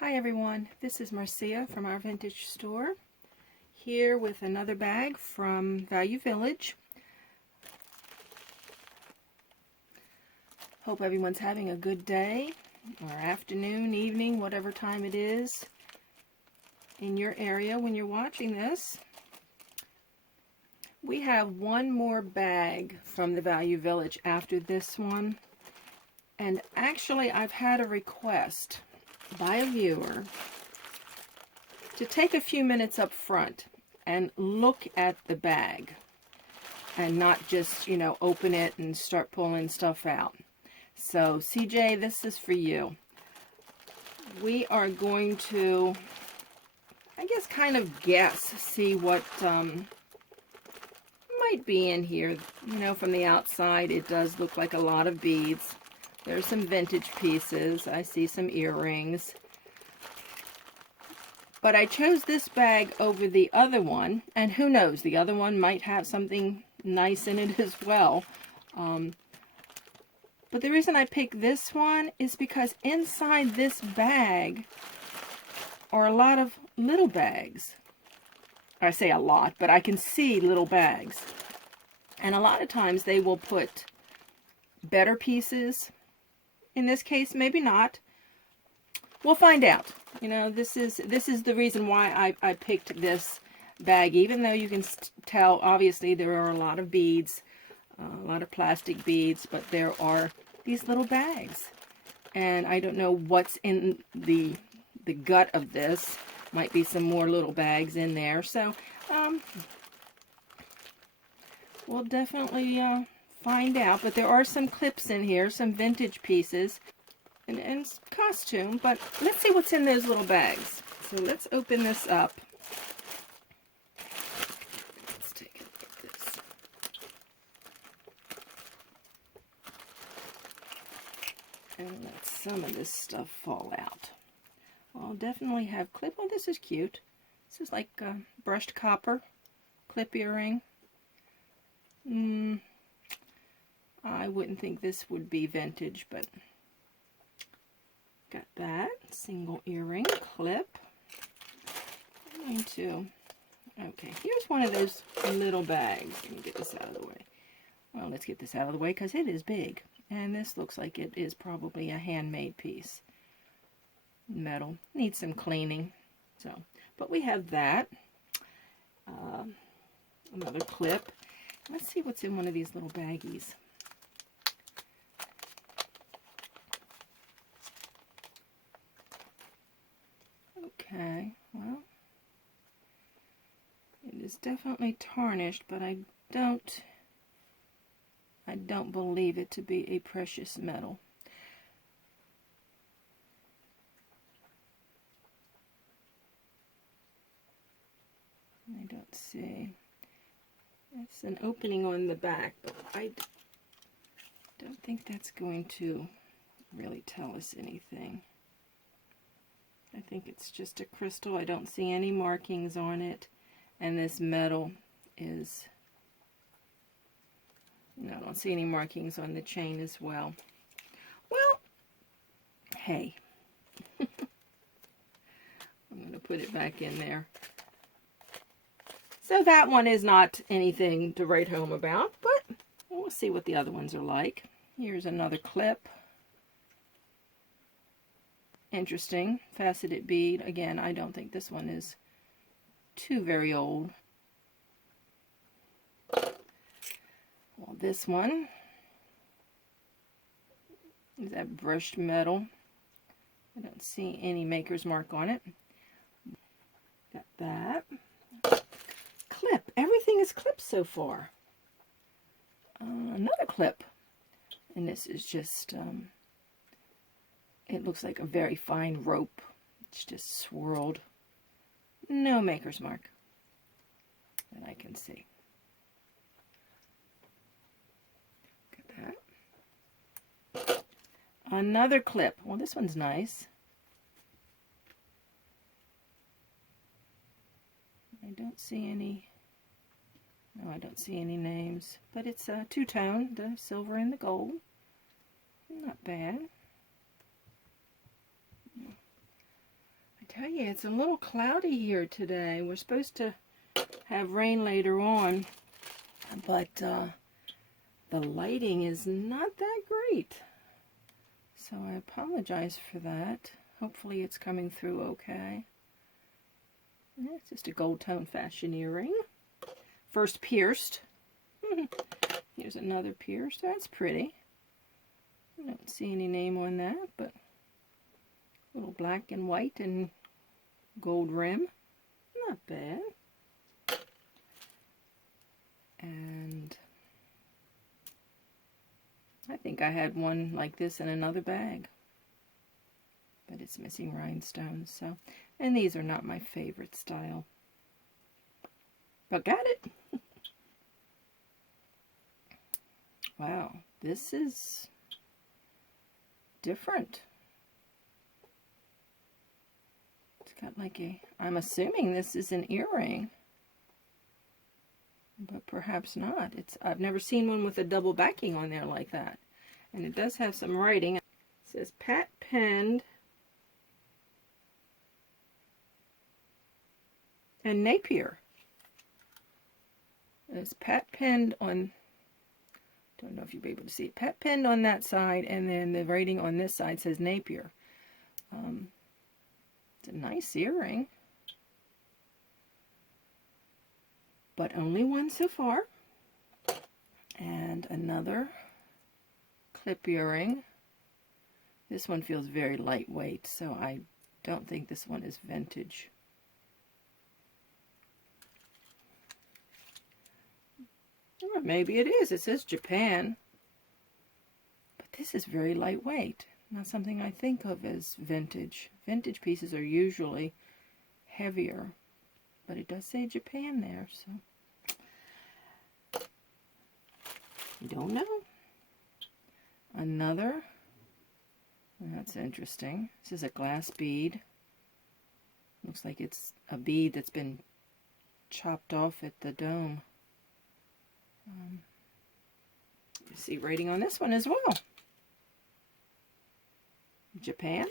Hi everyone, this is Marcia from our vintage store, here with another bag from Value Village. Hope everyone's having a good day, or afternoon, evening, whatever time it is in your area when you're watching this. We have one more bag from the Value Village after this one, and actually I've had a request by a viewer to take a few minutes up front and look at the bag and not just, open it and start pulling stuff out. So CJ, this is for you. We are going to, I guess, kind of see what might be in here. From the outside it does look like a lot of beads. There's some vintage pieces. I see some earrings. But I chose this bag over the other one, and who knows, the other one might have something nice in it as well. But the reason I picked this one is because inside this bag are a lot of little bags. I say a lot, but I can see little bags. And a lot of times they will put better pieces. In this case, maybe not. We'll find out. This is the reason why I picked this bag, even though you can tell, obviously, there are a lot of beads, a lot of plastic beads, but there are these little bags. And I don't know what's in the gut of this. Might be some more little bags in there. So, we'll definitely find out. But there are some clips in here, some vintage pieces, and costume. But let's see what's in those little bags. So let's open this up. Let's take a look at this. And let some of this stuff fall out. I'll definitely have clip. Oh, this is cute. This is like brushed copper clip earring. I wouldn't think this would be vintage, but got that single earring clip. I'm going to, okay, here's one of those little bags. Let me get this out of the way. Well, let's get this out of the way because it is big, and this looks like it is probably a handmade piece. Metal needs some cleaning. So, but we have that. Another clip. Let's see what's in one of these little baggies. Okay, well, it is definitely tarnished, but I don't believe it to be a precious metal. I don't see. It's an opening on the back, but I don't think that's going to really tell us anything. I think it's just a crystal. I don't see any markings on it. And this metal is, no, I don't see any markings on the chain as well. Well, hey. I'm going to put it back in there. So that one is not anything to write home about, but we'll see what the other ones are like. Here's another clip. Interesting, faceted bead. Again, I don't think this one is too very old. Well, this one is that brushed metal. I don't see any maker's mark on it. Got that. Clip. Everything is clipped so far. Another clip. And this is just, it looks like a very fine rope. It's just swirled. No maker's mark that I can see. Look at that. Another clip. Well, this one's nice. I don't see any, no, I don't see any names, but it's a two-tone, the silver and the gold. Not bad. tell you, it's a little cloudy here today. We're supposed to have rain later on, but the lighting is not that great. So I apologize for that. Hopefully it's coming through okay. It's just a gold tone fashion earring. First pierced. Here's another pierced. That's pretty. I don't see any name on that, but a little black and white and gold rim. Not bad. And I think I had one like this in another bag, but it's missing rhinestones. So, and these are not my favorite style, but got it. Wow, this is different. It's got like a, I'm assuming this is an earring, but perhaps not. I've never seen one with a double backing on there like that. And it does have some writing. It says pat penned and Napier. It's pat penned on, don't know if you'll be able to see it, pat penned on that side, and then the writing on this side says Napier. It's a nice earring, but only one so far. And another clip earring. This one feels very lightweight, so I don't think this one is vintage. Or maybe it is. It says Japan. But this is very lightweight. Not something I think of as vintage. Vintage pieces are usually heavier. But it does say Japan there, so you don't know. Another. That's interesting. This is a glass bead. Looks like it's a bead that's been chopped off at the dome. You see writing on this one as well. Japan.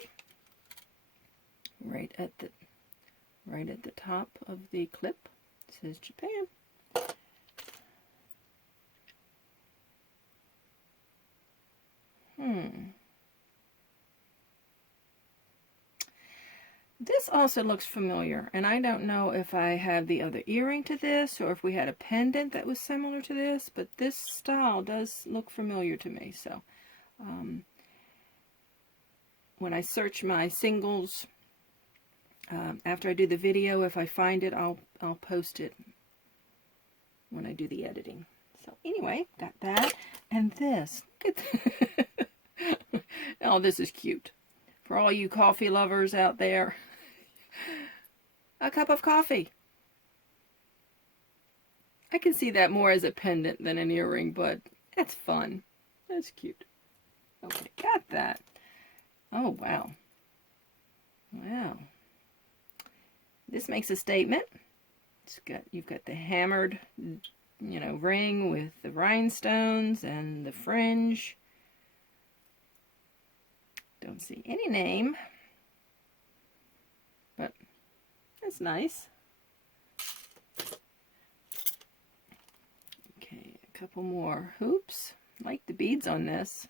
Right at the top of the clip it says Japan. This also looks familiar, and I don't know if I have the other earring to this or if we had a pendant that was similar to this, but this style does look familiar to me. So when I search my singles after I do the video, if I find it, I'll post it when I do the editing. So anyway, got that. And this, look at this. Oh, this is cute. For all you coffee lovers out there, a cup of coffee. I can see that more as a pendant than an earring, but that's fun. That's cute. Okay, got that. Oh, wow. Wow. This makes a statement. You've got the hammered, ring with the rhinestones and the fringe. Don't see any name, but that's nice. Okay, a couple more hoops. I like the beads on this.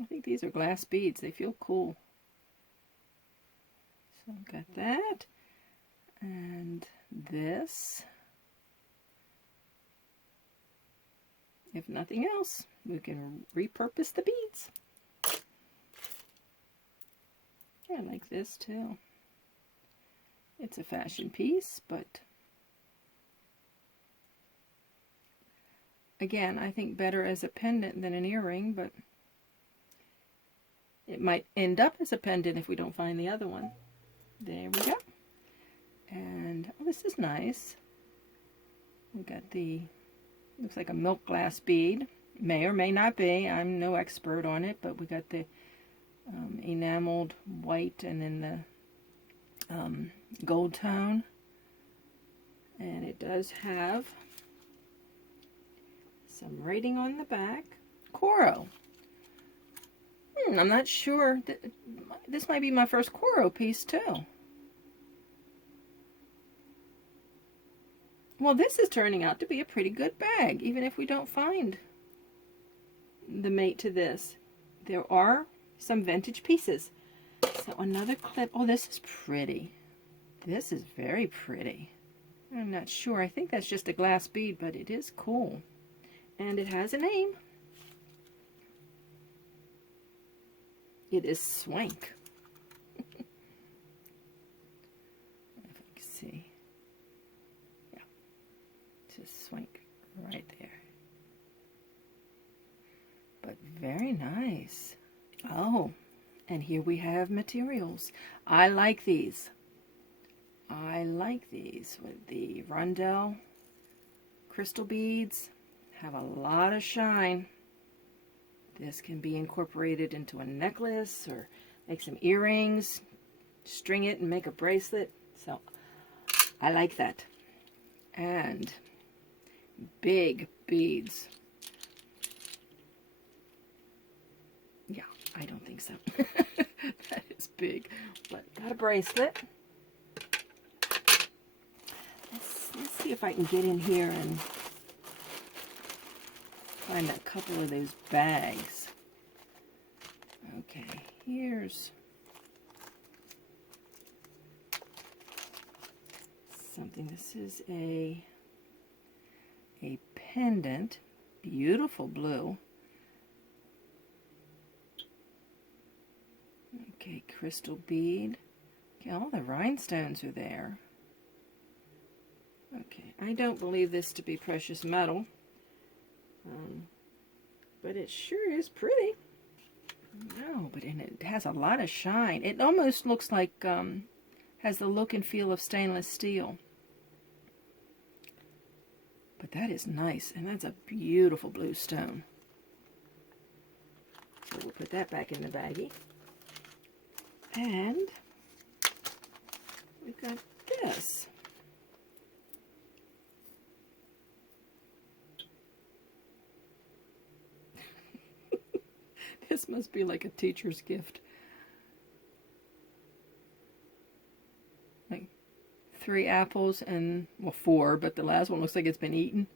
I think these are glass beads. They feel cool. So I've got that. And this. If nothing else, we can repurpose the beads. I like this too. It's a fashion piece, but again, I think better as a pendant than an earring, but it might end up as a pendant if we don't find the other one. There we go. And oh, this is nice. We got the, looks like a milk glass bead. May or may not be. I'm no expert on it, but we got the enameled white and then the gold tone. And it does have some writing on the back. Coro. I'm not sure. This might be my first Coro piece too. Well, this is turning out to be a pretty good bag, even if we don't find the mate to this. There are some vintage pieces. So another clip. Oh, this is pretty. This is very pretty. I'm not sure. I think that's just a glass bead, but it is cool. And it has a name. It is Swank. If I can see. Yeah. It's just Swank right there. But very nice. Oh, and here we have materials. I like these. I like these with the Rundell crystal beads. Have a lot of shine. This can be incorporated into a necklace or make some earrings, string it and make a bracelet. So I like that. And big beads. Yeah, I don't think so. That is big. But got a bracelet. Let's see if I can get in here and find a couple of those bags. Okay, here's something. This is a pendant, beautiful blue. Okay, crystal bead. Okay, all the rhinestones are there. Okay, I don't believe this to be precious metal, but it sure is pretty. No, but it has a lot of shine. It almost looks like, has the look and feel of stainless steel. But that is nice, and that's a beautiful blue stone. So we'll put that back in the baggie. And we've got this. This must be like a teacher's gift. Like 3 apples and, well, 4, but the last one looks like it's been eaten.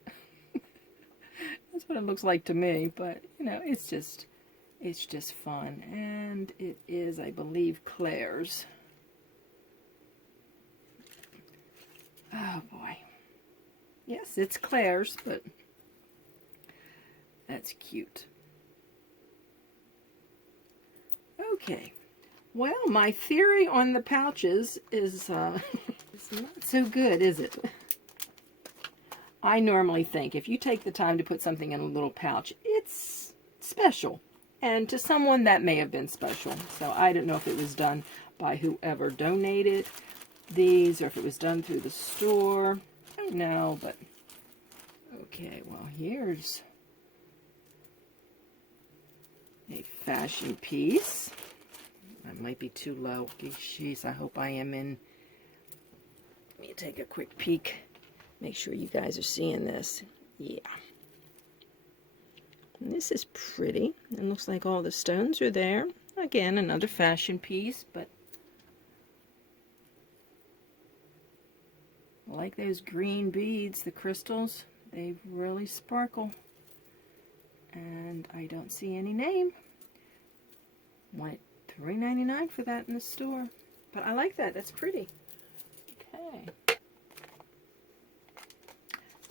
That's what it looks like to me, but, you know, it's just fun. And it is, I believe, Claire's. Oh, boy. Yes, it's Claire's, but that's cute. Okay, well, my theory on the pouches is not so good, is it? I normally think if you take the time to put something in a little pouch, it's special. And to someone that may have been special. So I don't know if it was done by whoever donated these or if it was done through the store. I don't know, but okay, well, here's a fashion piece. That might be too low. Jeez, I hope I am in. Let me take a quick peek. Make sure you guys are seeing this. Yeah. And this is pretty. It looks like all the stones are there. Again, another fashion piece, but I like those green beads, the crystals. They really sparkle. And I don't see any name. Went $3.99 for that in the store. But I like that. That's pretty. Okay.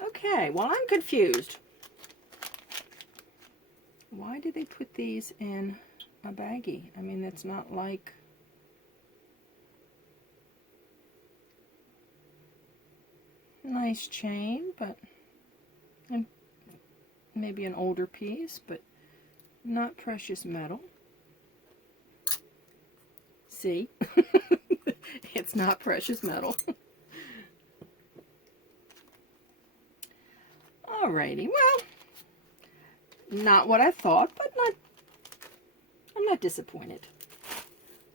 Okay, well, I'm confused. Why did they put these in a baggie? I mean, it's not like... Nice chain, but... And maybe an older piece, but not precious metal. See? It's not precious metal. Alrighty, well, not what I thought, but I'm not disappointed.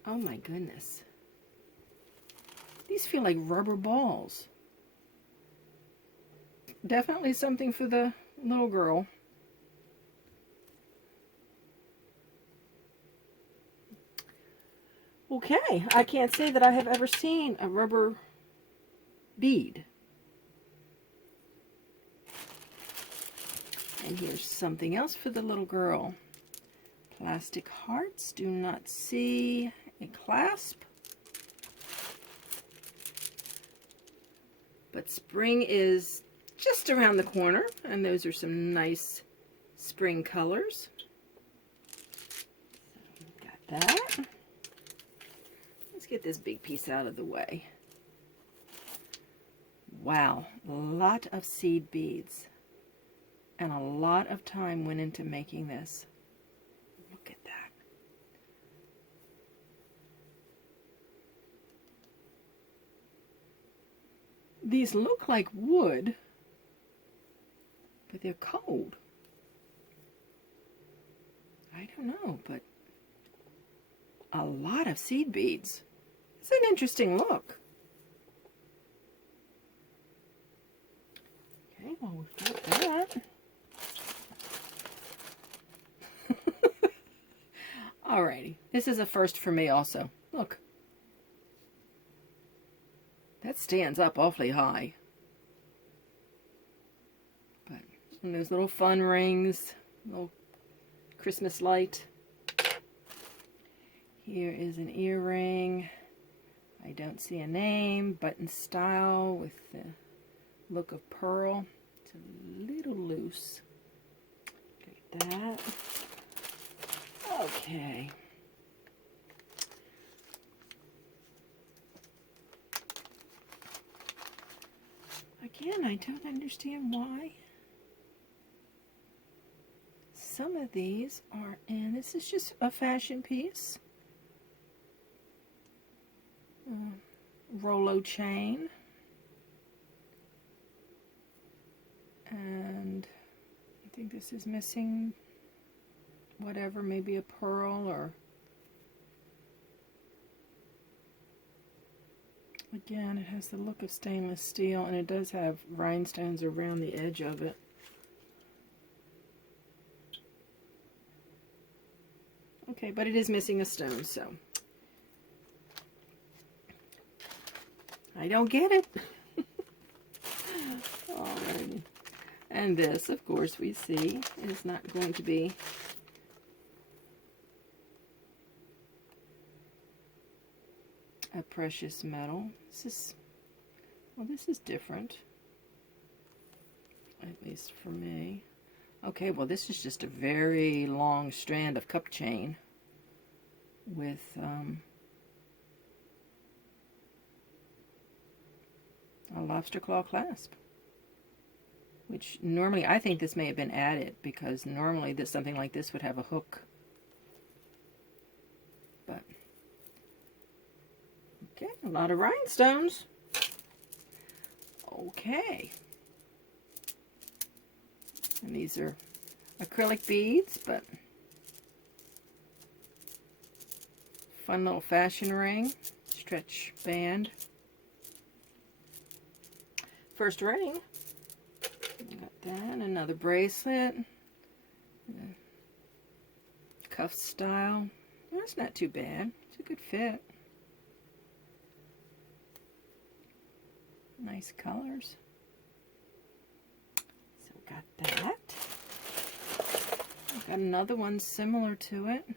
Oh my goodness. These feel like rubber balls. Definitely something for the little girl. Okay, I can't say that I have ever seen a rubber bead. And here's something else for the little girl. Plastic hearts. Do not see a clasp. But spring is just around the corner, and those are some nice spring colors. So got that. Let's get this big piece out of the way. Wow, a lot of seed beads. And a lot of time went into making this. Look at that. These look like wood, but they're cold. I don't know, but a lot of seed beads. It's an interesting look. Okay, well, we've got that. Alrighty, this is a first for me also. Look. That stands up awfully high. But and those little fun rings, little Christmas light. Here is an earring. I don't see a name, button style with the look of pearl. It's a little loose. Get that. Okay. Again, I don't understand why some of these are in. This is just a fashion piece. Rolo chain. And I think this is missing whatever, maybe a pearl or... Again, it has the look of stainless steel, and it does have rhinestones around the edge of it. Okay, but it is missing a stone, so I don't get it. Alrighty. And this, of course, we see is not going to be a precious metal. This is different, at least for me. Okay, well, this is just a very long strand of cup chain with a lobster claw clasp, which normally, I think this may have been added, because normally something like this would have a hook. But okay, a lot of rhinestones. Okay. And these are acrylic beads, but fun little fashion ring, stretch band. First ring. Got that, another bracelet. Cuff style. That's not too bad. It's a good fit. Nice colors. So got that. I've got another one similar to it.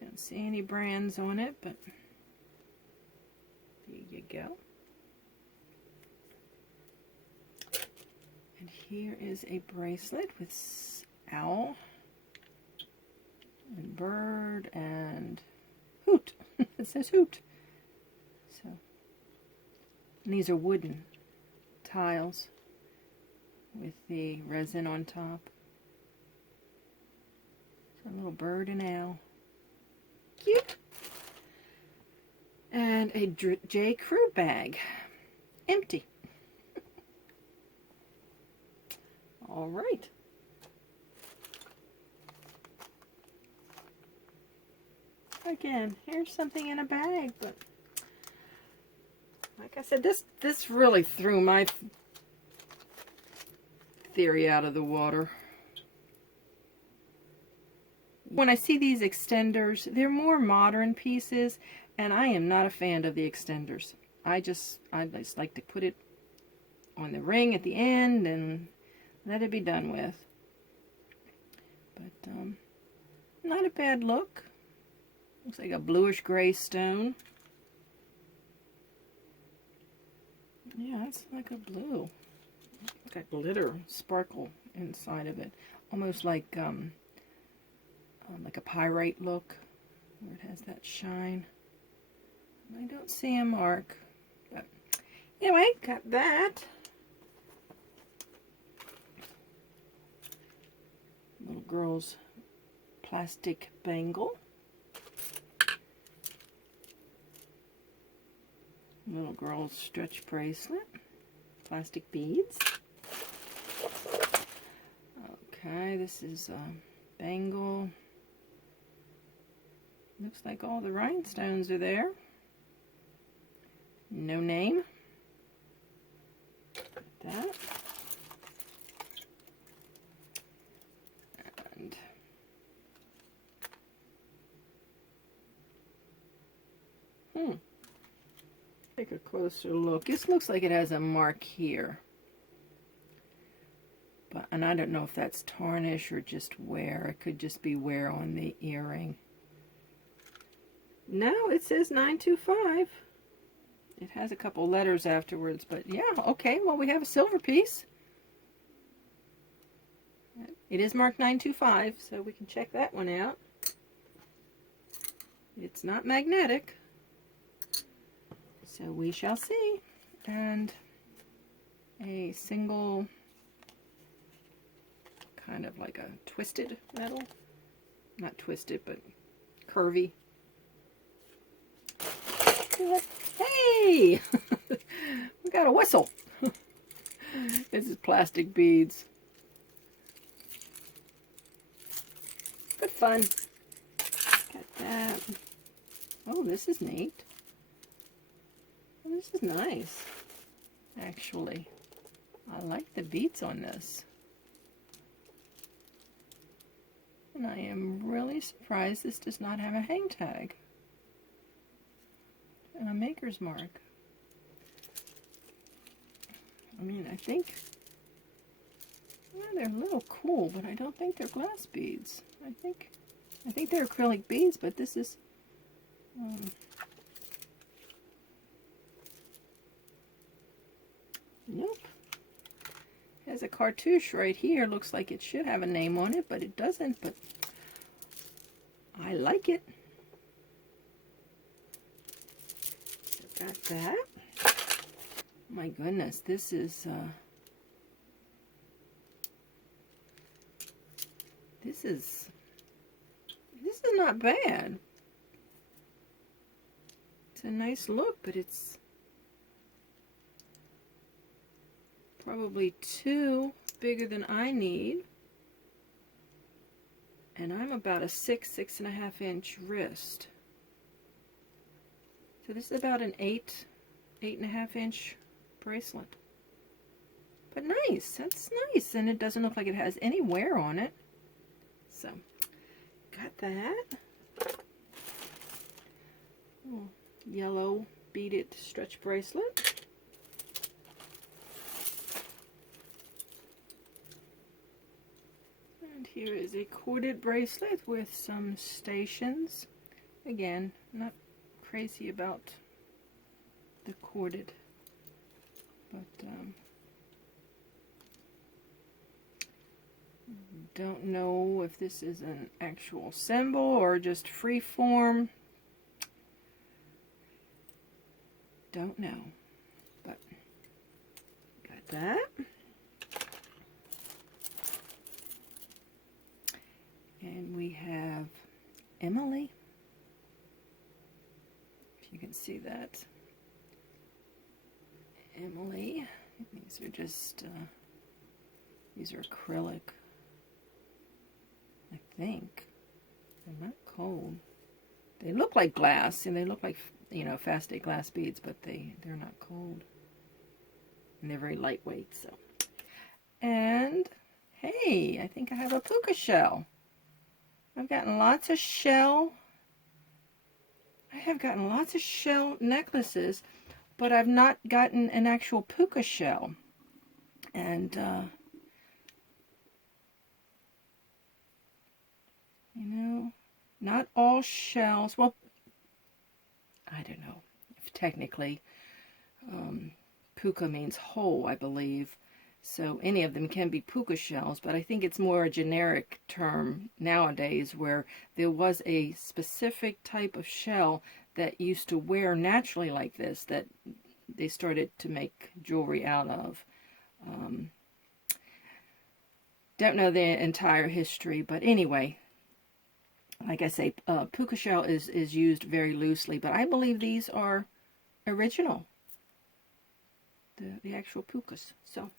Don't see any brands on it, but there you go. And here is a bracelet with owl and bird and hoot. It says hoot. So, and these are wooden tiles with the resin on top. So a little bird and owl. Cute. And a J. Crew bag. Empty. All right. Again, here's something in a bag, but like I said, this really threw my theory out of the water. When I see these extenders, they're more modern pieces, and I am not a fan of the extenders. I just like to put it on the ring at the end and let it be done with. But not a bad look. Looks like a bluish gray stone. Yeah, it's like a blue. It's got glitter, sparkle inside of it, almost like a pyrite look, where it has that shine. I don't see a mark, but anyway, got that. Little girl's plastic bangle. Little girl's stretch bracelet. Plastic beads. Okay, this is a bangle. Looks like all the rhinestones are there. No name. Got that. And take a closer look. This looks like it has a mark here. And I don't know if that's tarnish or just wear. It could just be wear on the earring. No, it says 925. It has a couple letters afterwards, but yeah, okay, well, we have a silver piece. It is marked 925, so we can check that one out. It's not magnetic, so we shall see. And a single, kind of like a twisted metal. Not twisted, but curvy. Hey! We got a whistle. This is plastic beads. Good fun. Got that. Oh, this is neat. Oh, this is nice, actually. I like the beads on this. And I am really surprised this does not have a hang tag and a maker's mark. I mean, I think, well, they're a little cool, but I don't think they're glass beads. I think they're acrylic beads, but this is nope. It has a cartouche right here. Looks like it should have a name on it, but it doesn't. But I like it. So got that. My goodness, this is not bad. It's a nice look, but it's probably too bigger than I need. And I'm about a 6.5 inch wrist. So this is about an 8.5 inch bracelet. But nice, that's nice. And it doesn't look like it has any wear on it. So, got that. Oh, yellow beaded stretch bracelet. And here is a corded bracelet with some stations. Again, not crazy about the corded, but don't know if this is an actual symbol or just free form. Don't know, but got that. And we have Emily. If you can see that. Emily. These are just, these are acrylic. I think. They're not cold. They look like glass, and they look like, you know, fast-day glass beads, but they're not cold. And they're very lightweight, so. And, hey, I think I have a puka shell. I've gotten lots of shell. I have gotten lots of shell necklaces, but I've not gotten an actual puka shell. And, you know, not all shells, well, I don't know if technically puka means whole, I believe. So any of them can be puka shells, but I think it's more a generic term nowadays where there was a specific type of shell that used to wear naturally like this that they started to make jewelry out of. Don't know the entire history, but anyway, like I say, puka shell is used very loosely, but I believe these are original, the actual pukas. So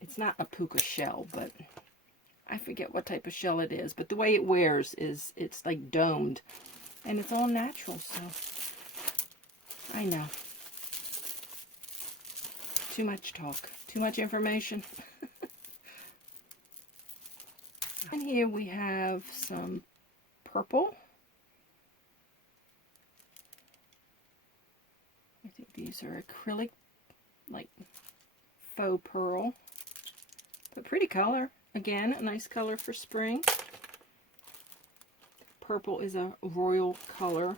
it's not a puka shell, but I forget what type of shell it is, but the way it wears is, it's like domed, and it's all natural, so I know. Too much talk, too much information. And here we have some purple. I think these are acrylic, like faux pearl, but pretty color. Again, a nice color for spring. Purple is a royal color,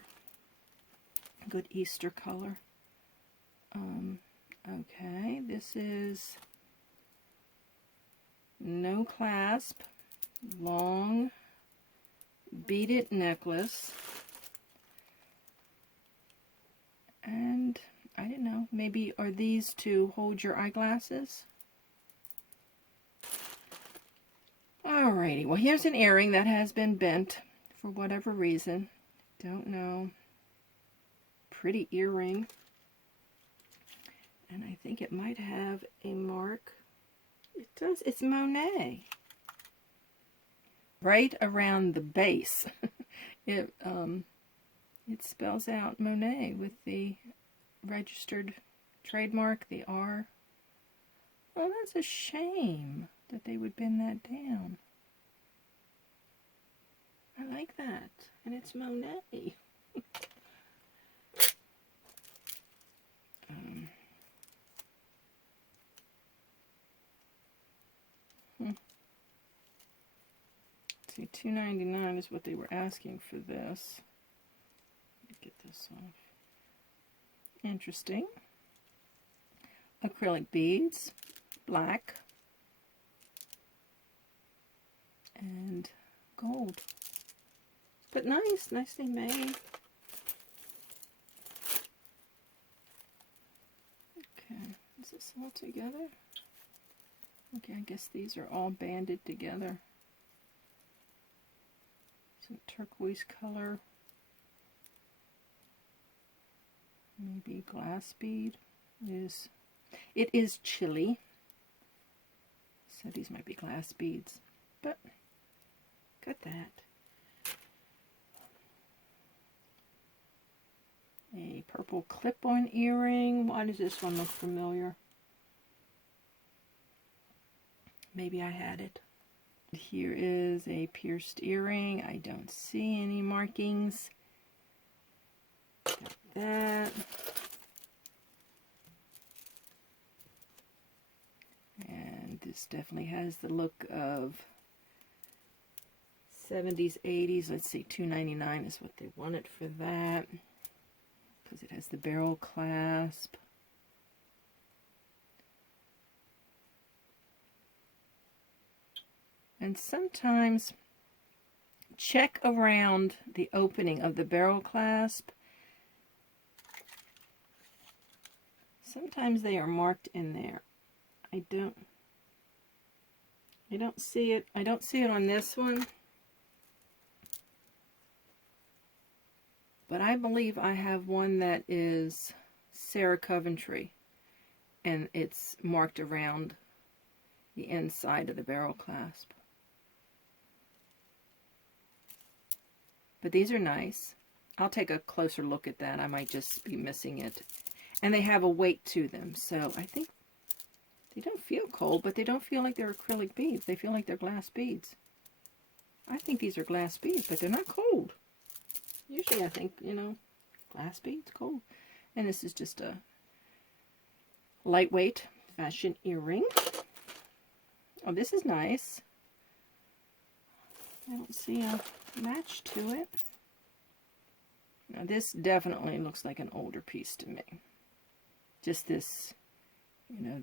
a good Easter color. Okay, this is no clasp, long beaded necklace, and I don't know, maybe are these to hold your eyeglasses? Alrighty, well here's an earring that has been bent for whatever reason, don't know. Pretty earring, and I think it might have a mark. It does, it's Monet. Right around the base, it spells out Monet with the registered trademark, the R. Oh, that's a shame that they would bend that down. I like that, and it's Monet. See, $2.99 is what they were asking for this. Let me get this off. Interesting. Acrylic beads, black, and gold. But nice, nicely made. Okay, is this all together? Okay, I guess these are all banded together. Some turquoise color. Maybe glass bead. It is chilly. So these might be glass beads. But got that. A purple clip-on earring. Why does this one look familiar? Maybe I had it. Here is a pierced earring. I don't see any markings. Got that. And this definitely has the look of 70s, 80s. Let's see, $2.99 is what they wanted for that. Because it has the barrel clasp. And sometimes check around the opening of the barrel clasp. Sometimes they are marked in there. I don't see it. I don't see it on this one. But I believe I have one that is Sarah Coventry, and it's marked around the inside of the barrel clasp. But these are nice. I'll take a closer look at that. I might just be missing it. And they have a weight to them, so I think they don't feel cold, but they don't feel like they're acrylic beads. They feel like they're glass beads. I think these are glass beads, but they're not cold. Usually I think, you know, glass beads, cold. And this is just a lightweight fashion earring. Oh, this is nice. I don't see a match to it. Now this definitely looks like an older piece to me. Just this, you know,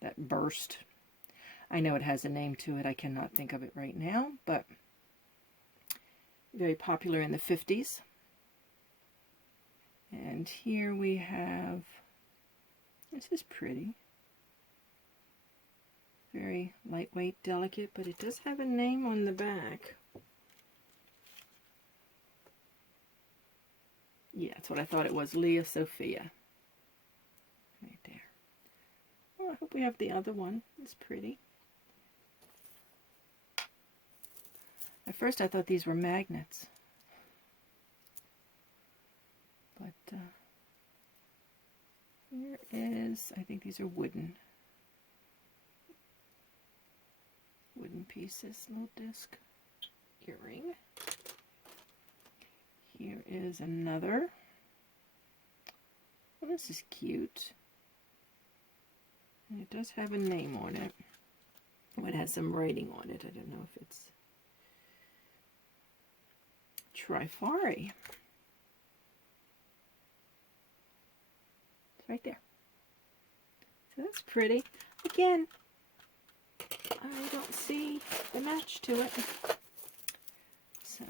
that burst. I know it has a name to it. I cannot think of it right now, but very popular in the 50s. And here we have, this is pretty. Very lightweight, delicate, but it does have a name on the back. Yeah, that's what I thought it was, Leah Sophia. Right there. Well, I hope we have the other one. It's pretty. At first I thought these were magnets. But here is, I think these are wooden pieces, little disc earring. Here is another. Well, this is cute. And it does have a name on it. Oh, it has some writing on it. I don't know if it's Trifari. It's right there. So that's pretty. Again, I don't see the match to it. So,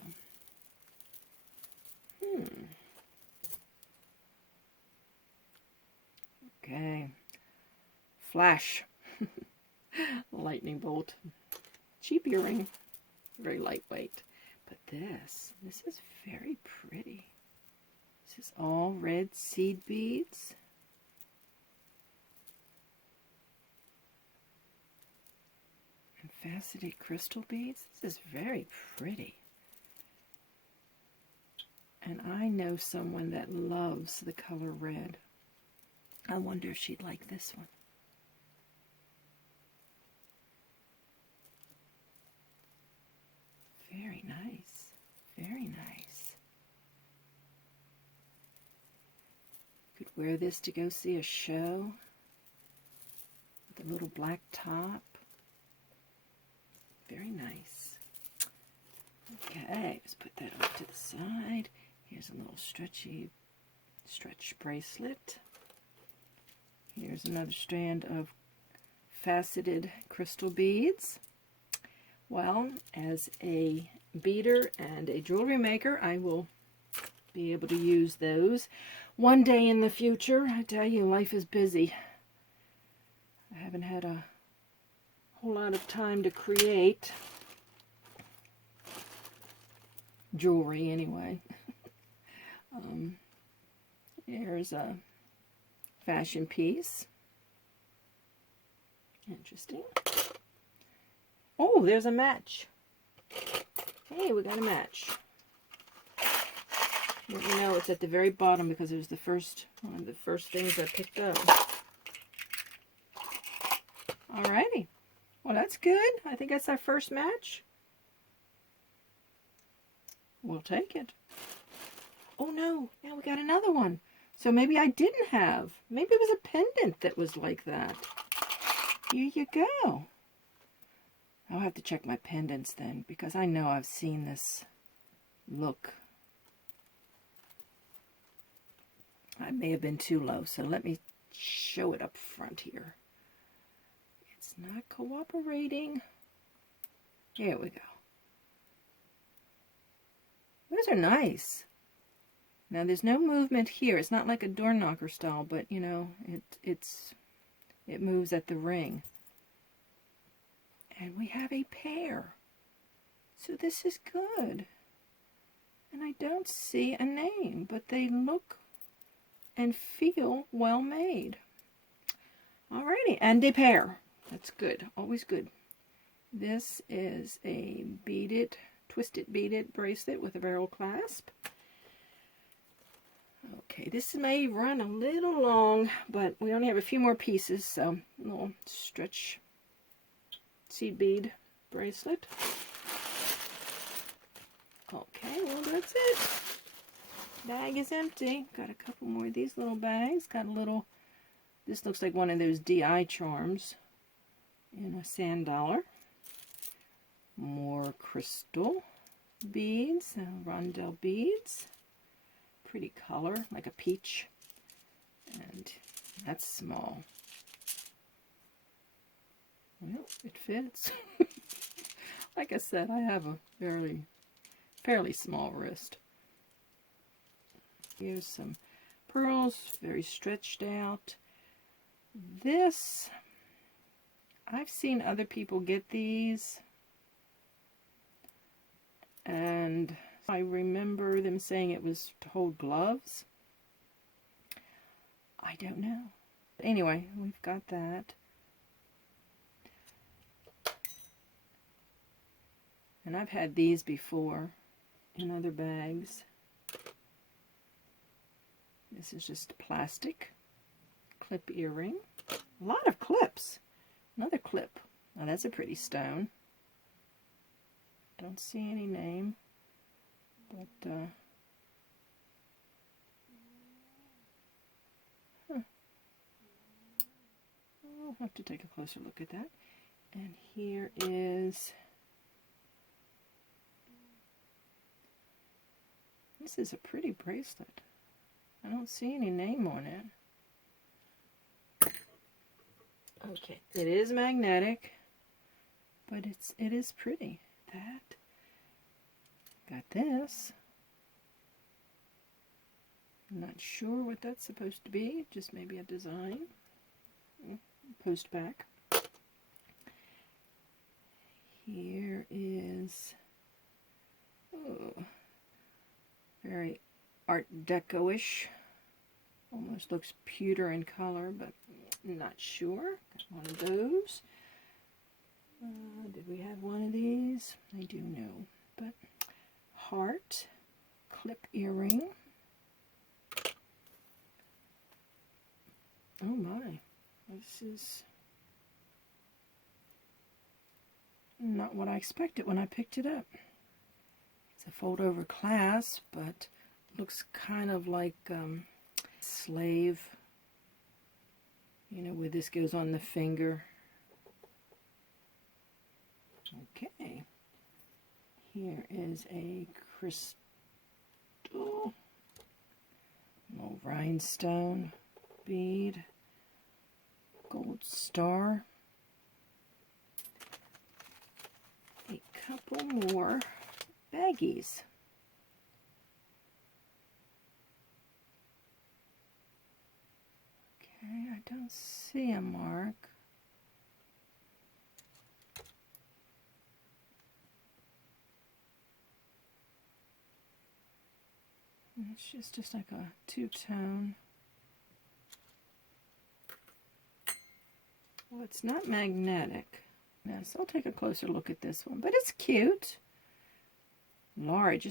Okay. Flash. Lightning bolt. Cheap earring. Very lightweight. But this is very pretty. This is all red seed beads. And faceted crystal beads. This is very pretty. And I know someone that loves the color red. I wonder if she'd like this one. Very nice. Very nice. Could wear this to go see a show with a little black top. Very nice. Okay, let's put that off to the side. Here's a little stretch bracelet. Here's another strand of faceted crystal beads. Well, as a beader and a jewelry maker, I will be able to use those one day in the future. I tell you, life is busy. I haven't had a whole lot of time to create jewelry anyway. Here's a fashion piece. Interesting. Oh, there's a match. Hey, we got a match. Let me know it's at the very bottom because it was the first one of the first things I picked up. Alrighty. Well, that's good. I think that's our first match. We'll take it. Oh no, now we got another one. So maybe I didn't have. Maybe it was a pendant that was like that. Here you go. I'll have to check my pendants then, because I know I've seen this look. I may have been too low, so let me show it up front here. It's not cooperating. Here we go. Those are nice. Now there's no movement here. It's not like a door knocker style, but you know, it moves at the ring. And we have a pair. So this is good. And I don't see a name, but they look and feel well made. Alrighty, and a pair. That's good, always good. This is a beaded, twisted beaded bracelet with a barrel clasp. Okay, this may run a little long, but we only have a few more pieces, so a little stretch seed bead bracelet. Okay, well that's it. Bag is empty. Got a couple more of these little bags. Got a little, this looks like one of those DI charms in a sand dollar. More crystal beads, rondelle beads. Pretty color, like a peach. And that's small. Well, it fits. Like I said, I have a fairly small wrist. Here's some pearls, very stretched out. This, I've seen other people get these, and I remember them saying it was to hold gloves. I don't know. Anyway, we've got that. And I've had these before in other bags. This is just plastic clip earring. A lot of clips. Another clip. Now that's a pretty stone. Don't see any name, but I'll have to take a closer look at that. And here is, this is a pretty bracelet. I don't see any name on it. Okay, it is magnetic, but it is pretty. That. Got this. I'm not sure what that's supposed to be, just maybe a design. Post back. Here is, oh, very Art Deco-ish. Almost looks pewter in color, but not sure. Got one of those. Did we have one of these? I do know. But heart, clip earring. Oh my. This is not what I expected when I picked it up. It's a fold-over clasp, but looks kind of like slave. You know, where this goes on the finger. Okay. Here is a crystal, little rhinestone bead, gold star. A couple more baggies. Okay, I don't see a mark. It's just like a two-tone. Well, it's not magnetic. Yes, I'll take a closer look at this one, but it's cute. Large.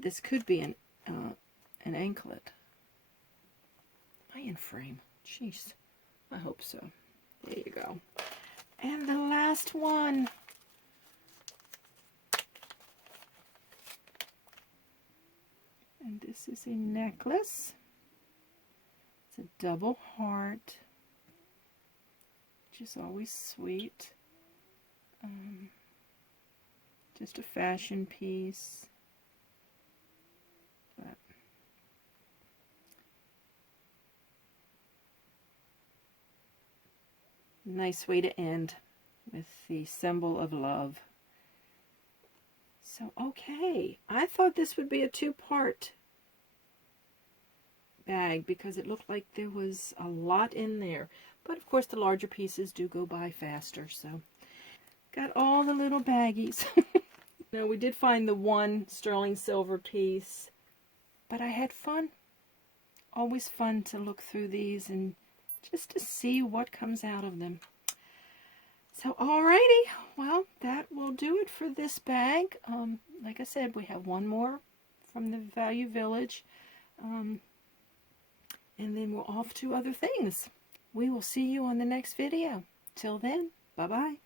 This could be an anklet. Am I in frame? Jeez. I hope so. There you go. And the last one. And this is a necklace. It's a double heart, which is always sweet. Just a fashion piece. But nice way to end with the symbol of love. So, okay, I thought this would be a two-part bag because it looked like there was a lot in there. But, of course, the larger pieces do go by faster, so. Got all the little baggies. Now, we did find the one sterling silver piece, but I had fun. Always fun to look through these and just to see what comes out of them. So, alrighty, well, that will do it for this bag. Like I said, we have one more from the Value Village, and then we're off to other things. We will see you on the next video. Till then, bye-bye.